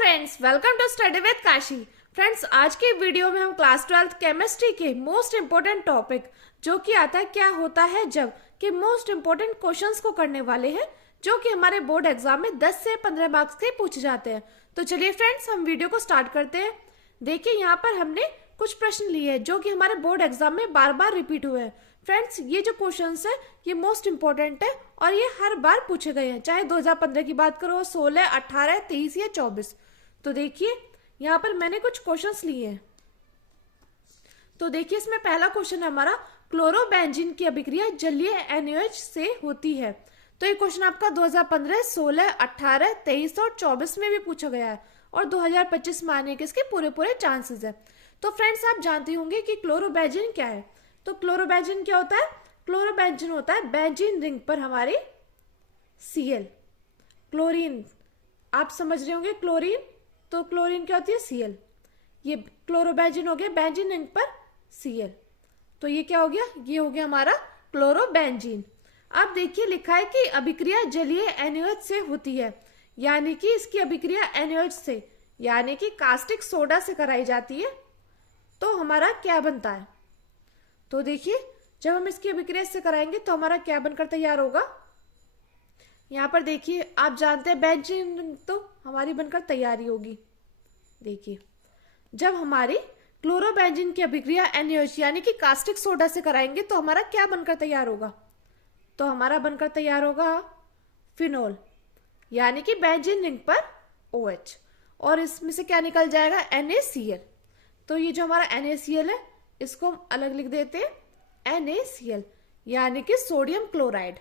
Friends, welcome to study with Kashi. Friends, आज के video में हम क्लास 12 केमिस्ट्री के मोस्ट इम्पोर्टेंट टॉपिक जो कि आता है क्या होता है जब के मोस्ट इम्पोर्टेंट क्वेश्चंस को करने वाले हैं, जो कि हमारे बोर्ड एग्जाम में 10 से 15 मार्क्स के पूछे जाते हैं। तो चलिए फ्रेंड्स, हम वीडियो को स्टार्ट करते हैं। देखिए, यहाँ पर हमने कुछ प्रश्न लिए हैं जो कि हमारे बोर्ड एग्जाम में बार बार रिपीट हुए हैं। फ्रेंड्स, ये जो क्वेश्चंस है ये मोस्ट इंपॉर्टेंट है और ये हर बार पूछे गए हैं, चाहे 2015 की बात करो, 16, 18, 23 या 24। तो देखिए, यहाँ पर मैंने कुछ क्वेश्चंस लिए हैं। तो देखिए, इसमें पहला क्वेश्चन है हमारा, क्लोरोबेंजीन की अभिक्रिया जलीय NaOH से होती है। तो ये क्वेश्चन आपका 2015, 16, 18, 23 और 24 में भी पूछा गया है और 2025 में आने के इसके पूरे चांसेस है। तो फ्रेंड्स, आप जानते होंगे कि क्लोरोबेंजीन क्या है। तो क्लोरोबेंजीन क्या होता है? क्लोरोबेंजीन होता है बेंजीन रिंग पर हमारी Cl, क्लोरीन। आप समझ रहे होंगे क्लोरीन, तो क्लोरीन क्या होती है? Cl। ये क्लोरोबेंजीन हो गया बेंजीन रिंग पर Cl। तो ये क्या हो गया? ये हो गया हमारा क्लोरोबेंजीन। अब देखिए, लिखा है कि अभिक्रिया जलीय NaOH से होती है, यानी कि इसकी अभिक्रिया NaOH से यानी कि कास्टिक सोडा से कराई जाती है। तो हमारा क्या बनता है? तो देखिए, जब हम इसकी अभिक्रिया से कराएंगे तो हमारा क्या बनकर तैयार होगा? यहाँ पर देखिए, आप जानते हैं बेंजीन तो हमारी बनकर तैयारी होगी। देखिए, जब हमारी क्लोरोबेंजीन की अभिक्रिया NaOH यानी कि कास्टिक सोडा से कराएंगे तो हमारा क्या बनकर तैयार होगा? तो हमारा बनकर तैयार होगा फिनोल, यानी कि बेंजीन रिंग पर OH, और इसमें से क्या निकल जाएगा? NaCl। तो ये जो हमारा NaCl है इसको हम अलग लिख देते हैं NaCl, यानी कि सोडियम क्लोराइड।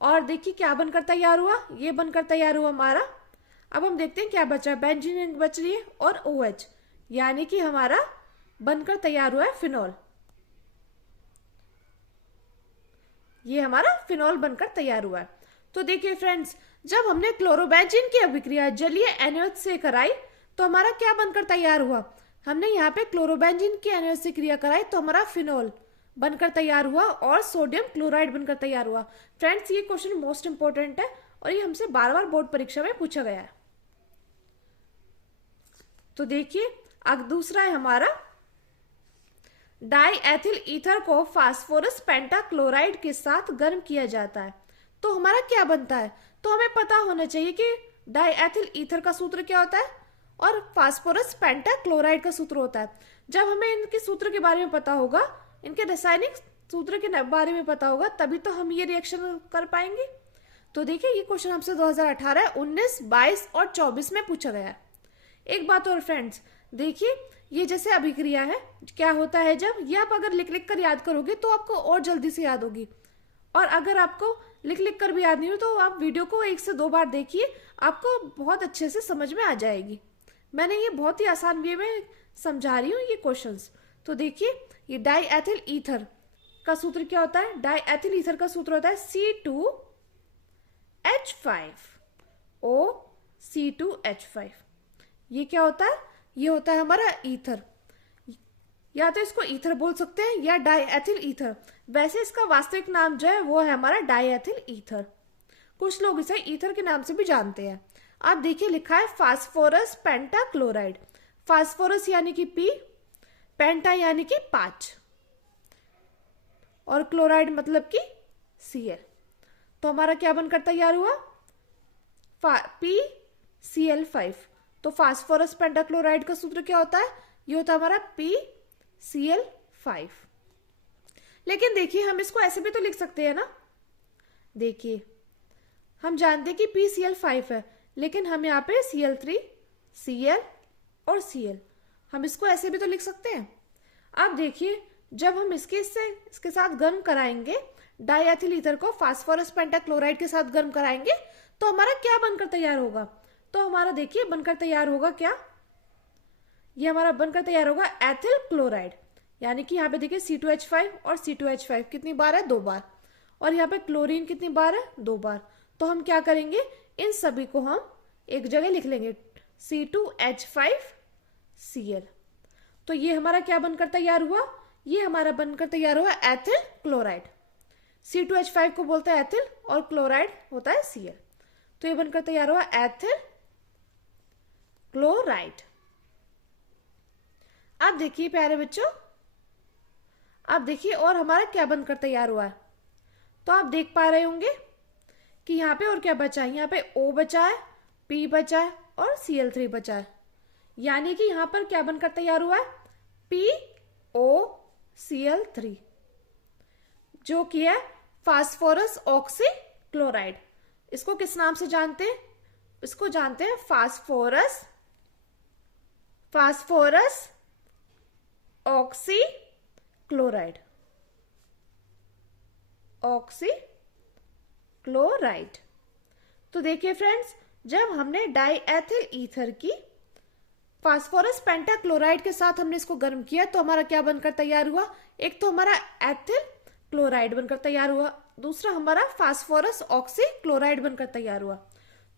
और देखिए क्या बनकर तैयार हुआ? ये बनकर तैयार हुआ हमारा। अब हम देखते हैं क्या बचा। बेंजीन रिंग बच रही है और OH, यानी कि हमारा बनकर तैयार हुआ है फिनोल। ये हमारा फिनोल बनकर तैयार हुआ है। तो देखिए फ्रेंड्स, जब हमने क्लोरोबेंजीन की अभिक्रिया जलीय NaOH से कराई तो हमारा क्या बनकर तैयार हुआ? हमने यहाँ पे क्लोरोबेंजीन की NaOH से क्रिया कराई तो हमारा फिनोल बनकर तैयार हुआ और सोडियम क्लोराइड बनकर तैयार हुआ। फ्रेंड्स, ये क्वेश्चन मोस्ट इंपोर्टेंट है और ये हमसे बार बार बोर्ड परीक्षा में पूछा गया है। तो देखिए, अब दूसरा है हमारा, डाईएथिल ईथर को फास्फोरस पेंटाक्लोराइड के साथ गर्म किया जाता है तो हमारा क्या बनता है? तो हमें पता होना चाहिए कि डाईएथिल ईथर का सूत्र क्या होता है और फास्फोरस पेंटाक्लोराइड का सूत्र होता है। जब हमें इनके सूत्र के बारे में पता होगा, इनके रासायनिक सूत्र के बारे में पता होगा, तभी तो हम ये रिएक्शन कर पाएंगे। तो देखिए, ये क्वेश्चन हमसे 2018, 19, 22 और 24 में पूछा गया है। एक बात और फ्रेंड्स, देखिए, ये जैसे अभिक्रिया है, क्या होता है जब ये आप अगर लिख कर याद करोगे तो आपको और जल्दी से याद होगी, और अगर आपको लिख कर भी याद नहीं हो तो आप वीडियो को 1 से 2 बार देखिए, आपको बहुत अच्छे से समझ में आ जाएगी। मैंने ये बहुत ही आसान वे में समझा रही हूँ ये क्वेश्चंस। तो देखिए, ये डाईएथिल ईथर का सूत्र क्या होता है? डाईएथिल ईथर का सूत्र होता है C2H5O। ये क्या होता है? ये होता है हमारा ईथर, या तो इसको ईथर बोल सकते हैं या डाईएथिल ईथर। वैसे इसका वास्तविक नाम जो है वो है हमारा डाईएथिल ईथर। कुछ लोग इसे ईथर के नाम से भी जानते हैं। आप देखिए, लिखा है फास्फोरस पेंटाक्लोराइड। फास्फोरस यानी कि P, पेंटा यानी कि 5, और क्लोराइड मतलब कि Cl। तो हमारा क्या बनकर तैयार हुआ? PCl5। तो फास्फोरस पेंटाक्लोराइड का सूत्र क्या होता है? ये होता है हमारा PCl5। लेकिन देखिए, हम इसको ऐसे भी तो लिख सकते हैं ना। देखिए, हम जानते हैं कि PCl5 है, लेकिन हम यहाँ पे Cl3, Cl और Cl, हम इसको ऐसे भी तो लिख सकते हैं। अब देखिए, जब हम इसके साथ गर्म कराएंगे, डाईएथिल ईथर को फास्फोरस पेंटाक्लोराइड के साथ गर्म कराएंगे तो हमारा क्या बनकर तैयार होगा? तो हमारा देखिए बनकर तैयार होगा क्या? ये हमारा बनकर तैयार होगा एथिल क्लोराइड, यानी कि यहाँ पे देखिए C2H5 और C2H5 कितनी बार है? 2 बार। और यहाँ पे क्लोरीन कितनी बार है? 2 बार। तो हम क्या करेंगे, इन सभी को हम एक जगह लिख लेंगे, C2H5Cl। तो ये हमारा क्या बनकर तैयार हुआ? ये हमारा बनकर तैयार हुआ एथिल क्लोराइड। C2H5 को बोलते हैं एथिल और क्लोराइड होता है Cl। तो ये बनकर तैयार हुआ एथिल क्लोराइड। अब देखिए प्यारे बच्चों, अब देखिए और हमारा क्या बनकर तैयार हुआ है। तो आप देख पा रहे होंगे कि यहाँ पे और क्या बचा है, यहाँ पे O बचा है, P बचा है और Cl3 बचा है। यानी कि यहाँ पर क्या बनकर तैयार हुआ है, POCl3, जो कि है फास्फोरस ऑक्सी क्लोराइड। इसको किस नाम से जानते हैं, इसको जानते हैं phosphorus oxy chloride, oxy chloride. तो देखिए फ्रेंड्स, जब हमने डाईएथिल ईथर की फास्फोरस पेंटाक्लोराइड के साथ हमने इसको गर्म किया तो हमारा क्या बनकर तैयार हुआ, एक तो हमारा एथिल क्लोराइड बनकर तैयार हुआ, दूसरा हमारा फास्फोरस ऑक्सी क्लोराइड बनकर तैयार हुआ।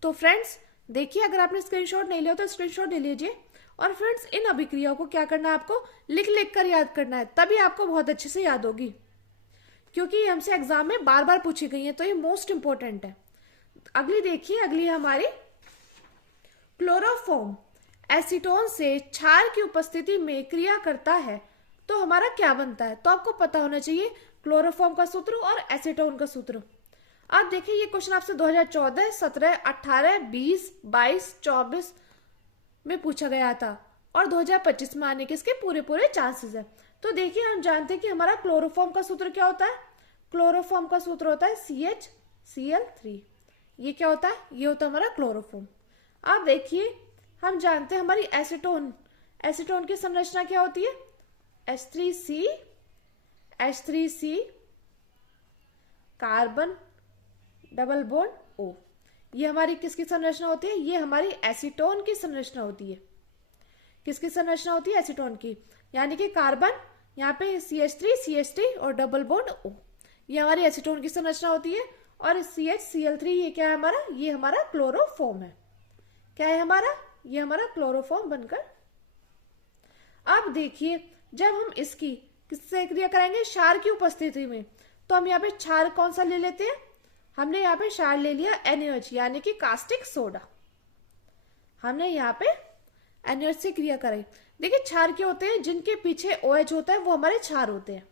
तो फ्रेंड्स देखिए, अगर आपने स्क्रीनशॉट नहीं लिया तो स्क्रीनशॉट ले लीजिए। और फ्रेंड्स इन अभिक्रियाओं को क्या करना है, आपको लिख लिख कर याद करना है, तभी आपको बहुत अच्छे से याद होगी, क्योंकि ये हमसे एग्जाम में बार बार पूछी गई है, तो ये मोस्ट इंपॉर्टेंट है। अगली देखिए, अगली हमारी क्लोरोफॉर्म एसीटोन से क्षार की उपस्थिति में क्रिया करता है तो हमारा क्या बनता है। तो आपको पता होना चाहिए क्लोरोफॉर्म का सूत्र और एसीटोन का सूत्र। अब देखिए, ये क्वेश्चन आपसे 2014, 17, 18, 20, 22, 24 में पूछा गया था और 2025 में आने के इसके पूरे पूरे चांसेस है। तो देखिए, हम जानते हैं कि हमारा क्लोरोफॉर्म का सूत्र क्या होता है, क्लोरोफॉर्म का सूत्र होता है CHCl3। ये क्या होता है, ये होता है हमारा क्लोरोफॉर्म। अब देखिए, हम जानते हैं हमारी एसीटोन, एसीटोन की संरचना क्या होती है, H3C carbon double bond O। ये हमारी किसकी संरचना होती है, ये हमारी एसीटोन की संरचना होती है। किसकी संरचना होती है, एसीटोन की, यानी कि कार्बन यहाँ पे CH3 और डबल बॉन्ड O, ये हमारी एसीटोन की संरचना होती है। और CHCl3 ये क्या है हमारा, ये हमारा क्लोरोफॉर्म है। क्या है हमारा, ये हमारा क्लोरोफॉर्म बनकर। अब देखिए, जब हम इसकी किससे क्रिया कराएंगे, क्षार की उपस्थिति में, तो हम यहाँ पे क्षार कौन सा ले लेते हैं, हमने यहाँ पे क्षार ले लिया NaOH, यानी कि कास्टिक सोडा। हमने यहाँ पे NaOH से क्रिया कराई। देखिए, क्षार क्या होते हैं, जिनके पीछे OH होता है वो हमारे क्षार होते हैं।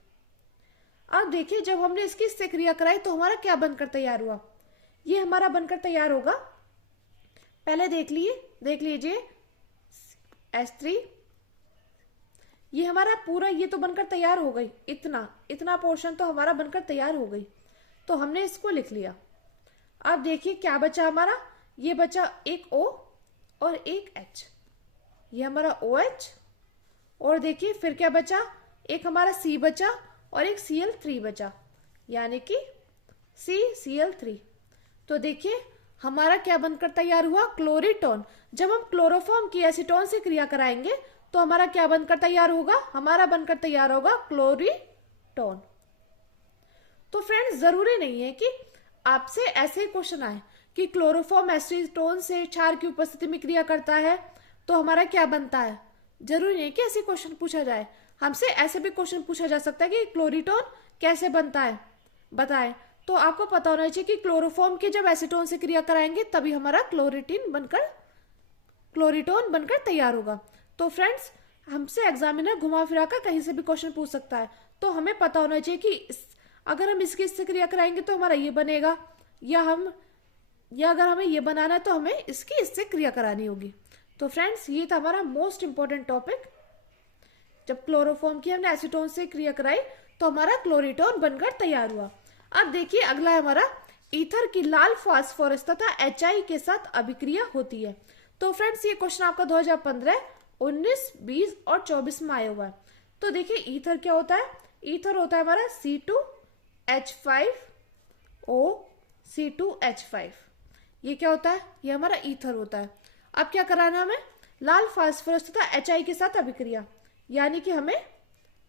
अब देखिए, जब हमने इसकी इससे क्रिया कराई तो हमारा क्या बनकर तैयार हुआ, ये हमारा बनकर तैयार होगा, पहले देख लीजिए H3, ये हमारा पूरा, ये तो बनकर तैयार हो गई, इतना पोर्शन तो हमारा बनकर तैयार हो गई, तो हमने इसको लिख लिया। अब देखिए क्या बचा हमारा, ये बचा एक O और एक H, ये हमारा OH। और देखिए फिर क्या बचा, एक हमारा C बचा और एक Cl3 बचा, यानी कि CCl3। तो देखिए हमारा क्या बनकर तैयार हुआ, क्लोरीटोन। जब हम क्लोरोफॉर्म की एसीटोन से क्रिया कराएंगे तो हमारा क्या बनकर तैयार होगा, हमारा बनकर तैयार होगा क्लोरीटोन। तो फ्रेंड्स, जरूरी नहीं है कि आपसे ऐसे क्वेश्चन आए कि क्लोरोफॉर्म एसीटोन से क्षार की उपस्थिति में क्रिया करता है तो हमारा क्या बनता है। जरूरी नहीं है कि ऐसे क्वेश्चन पूछा जाए, हमसे ऐसे भी क्वेश्चन पूछा जा सकता है कि क्लोरीटोन कैसे बनता है, बताएं। तो आपको पता होना चाहिए कि क्लोरोफॉर्म की जब एसीटोन से क्रिया कराएंगे तभी हमारा क्लोरीटोन बनकर तैयार होगा। तो फ्रेंड्स, हमसे एग्जामिनर घुमा फिरा कर कहीं से भी क्वेश्चन पूछ सकता है, तो हमें पता होना चाहिए कि अगर हम इससे क्रिया कराएंगे तो हमारा ये बनेगा, या अगर हमें ये बनाना है तो हमें इससे क्रिया करानी होगी। तो फ्रेंड्स, ये था हमारा मोस्ट इंपॉर्टेंट टॉपिक। जब क्लोरोफॉर्म की हमने एसीटोन से क्रिया कराई तो हमारा क्लोरीटोन बनकर तैयार हुआ। अब देखिए, अगला है हमारा ईथर की लाल फास्फोरस तथा HI के साथ अभिक्रिया होती है। तो फ्रेंड्स, ये क्वेश्चन आपका 2015, 19, 20 और 24 में आया हुआ है। तो देखिए, ईथर क्या होता है, ईथर होता है हमारा C2H5O C2H5। ये क्या होता है, ये हमारा ईथर होता है। अब क्या कराना हमें, लाल फास्फोरस तथा HI के साथ अभिक्रिया, यानी कि हमें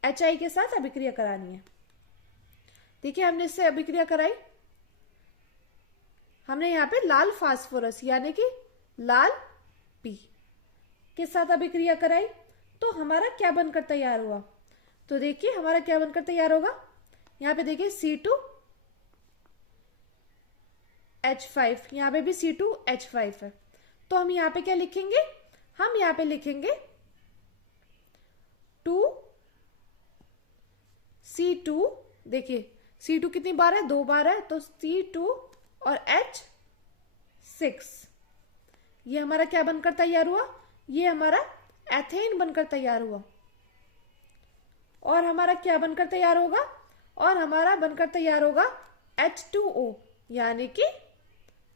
HI के साथ अभिक्रिया करानी है। देखिए, हमने इससे अभिक्रिया कराई, हमने यहाँ पे लाल फास्फोरस यानी कि लाल P के साथ अभिक्रिया कराई, तो हमारा क्या बनकर तैयार हुआ। तो देखिए हमारा क्या बनकर तैयार होगा, यहाँ पे देखिए C2H5, यहाँ पे भी C2H5 है। तो हम यहाँ पे क्या लिखेंगे, हम यहाँ पे लिखेंगे 2C2। देखिए C2 कितनी बार है, 2 बार है, तो C2 और H6। ये हमारा क्या बनकर तैयार हुआ, ये हमारा एथेन बनकर तैयार हुआ। और हमारा क्या बनकर तैयार होगा, और हमारा बनकर तैयार होगा H2O यानी कि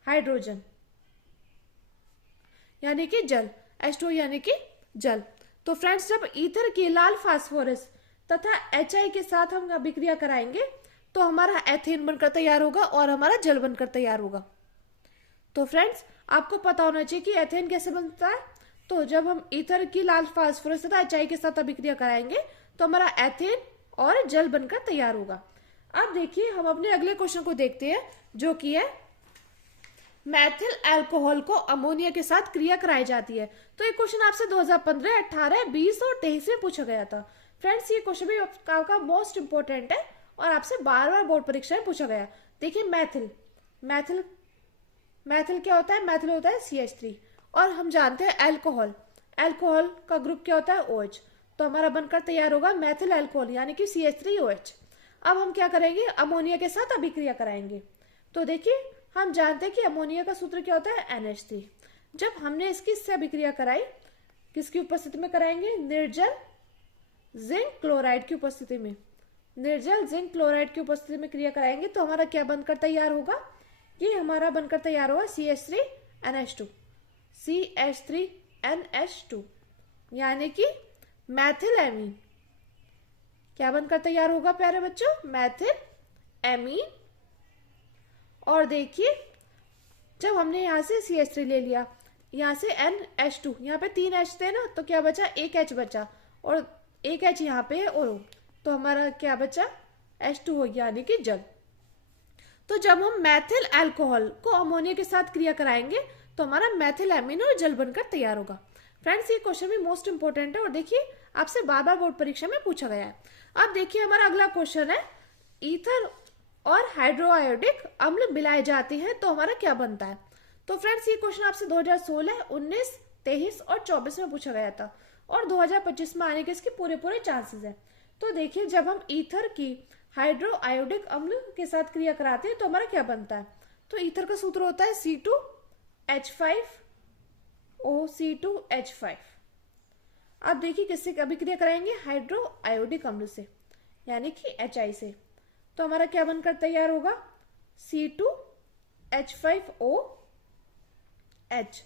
हाइड्रोजन, यानी कि जल। H2O यानी कि जल। तो फ्रेंड्स, जब ईथर की लाल फास्फोरस तथा HI के साथ हम अभिक्रिया कराएंगे तो हमारा एथेन बनकर तैयार होगा और हमारा जल बनकर तैयार होगा। तो फ्रेंड्स, आपको पता होना चाहिए कि एथेन कैसे बनता है। तो जब हम ईथर की लाल फास्फोरस तथा HI के साथ अभिक्रिया कराएंगे तो हमारा एथेन और जल बनकर तैयार होगा। अब देखिए हम अपने अगले क्वेश्चन को देखते हैं, जो कि है मैथिल अल्कोहल को अमोनिया के साथ क्रिया कराई जाती है। तो ये क्वेश्चन आपसे 2015, 18, 20 और 23 में पूछा गया था। फ्रेंड्स, ये क्वेश्चन भी आपका मोस्ट इंपोर्टेंट है और आपसे बार बार बोर्ड परीक्षा में पूछा गया। देखिए मैथिल क्या होता है, मैथिल होता है CH3। और हम जानते हैं अल्कोहल का ग्रुप क्या होता है, OH। तो हमारा बनकर तैयार होगा मैथिल अल्कोहल यानी कि CH3OH। अब हम क्या करेंगे, अमोनिया के साथ अभिक्रिया कराएंगे। तो देखिए हम जानते हैं कि अमोनिया का सूत्र क्या होता है, NH3। जब हमने इससे अभिक्रिया कराई, किसकी उपस्थिति में कराएंगे, निर्जल जिंक क्लोराइड की उपस्थिति में, निर्जल जिंक क्लोराइड की उपस्थिति में क्रिया कराएंगे तो हमारा क्या बनकर तैयार होगा, ये हमारा बनकर तैयार होगा CH3NH2 यानी कि मैथिल एमीन। क्या बनकर तैयार होगा प्यारे बच्चों, मैथिल एमीन। और देखिए जब हमने यहाँ से CH3 ले लिया, यहाँ से NH2, यहाँ पे 3 H थे ना, तो क्या बचा, 1 H बचा, और 1 H यहाँ पे है और तो हमारा क्या बचा, H2O यानी कि जल। तो जब हम मैथिल अल्कोहल को अमोनिया के साथ क्रिया कराएंगे तो हमारा मैथिल एमीन और जल बनकर तैयार होगा। फ्रेंड्स, ये क्वेश्चन भी मोस्ट इंपोर्टेंट है और देखिए आपसे बार बार बोर्ड परीक्षा में पूछा गया है। अब देखिए हमारा अगला क्वेश्चन है, ईथर और हाइड्रोआयोडिक अम्ल मिलाए जाते हैं तो हमारा क्या बनता है। तो फ्रेंड्स, ये क्वेश्चन आपसे 2016, 19, 23 और 24 में पूछा गया था और 2025 में आने के इसके पूरे चांसेस हैं। तो देखिए जब हम ईथर की हाइड्रोआयोडिक अम्ल के साथ क्रिया कराते हैं तो हमारा क्या बनता है। तो ईथर का सूत्र होता है C2H5O। अब देखिए किससे अभिक्रिया कराएंगे, हाइड्रोआयोडिक अम्ल से यानी कि HI से। तो हमारा क्या बनकर तैयार होगा, C2H5OH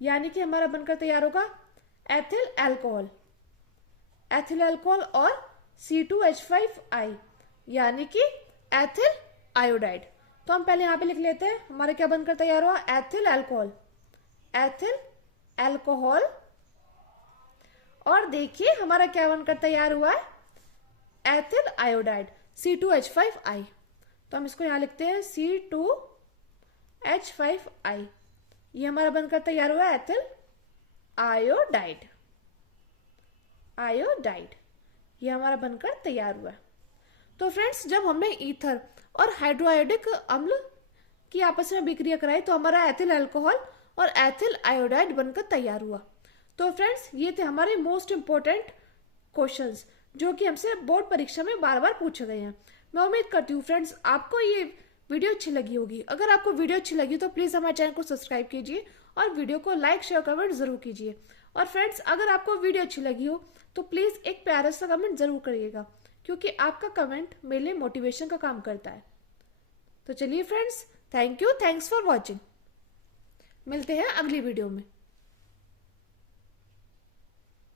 यानी कि हमारा बनकर तैयार होगा एथिल अल्कोहल और C2H5I यानी कि एथिल आयोडाइड। तो हम पहले यहाँ पे लिख लेते हैं, हमारा क्या बनकर तैयार हुआ, एथिल अल्कोहल। और देखिए हमारा क्या बनकर तैयार हुआ है, एथिल आयोडाइड C2H5I। तो हम इसको यहाँ लिखते हैं C2H5I। ये हमारा बनकर तैयार हुआ है एथिल आयोडाइड। ये हमारा बनकर तैयार हुआ है। तो फ्रेंड्स, जब हमने ईथर और हाइड्रोआयोडिक अम्ल की आपस में अभिक्रिया कराई तो हमारा एथिल अल्कोहल और एथिल आयोडाइड बनकर तैयार हुआ। तो फ्रेंड्स, ये थे हमारे मोस्ट इंपोर्टेंट क्वेश्चंस जो कि हमसे बोर्ड परीक्षा में बार बार पूछे गए हैं। मैं उम्मीद करती हूँ फ्रेंड्स आपको ये वीडियो अच्छी लगी होगी। अगर आपको वीडियो अच्छी लगी तो प्लीज़ हमारे चैनल को सब्सक्राइब कीजिए और वीडियो को लाइक, शेयर, कमेंट जरूर कीजिए। और फ्रेंड्स, अगर आपको वीडियो अच्छी लगी हो तो प्लीज़ एक प्यारा सा कमेंट जरूर करिएगा, क्योंकि आपका कमेंट मेरे लिए मोटिवेशन का काम करता है। तो चलिए फ्रेंड्स, थैंक्स फॉर वॉचिंग। मिलते हैं अगली वीडियो में।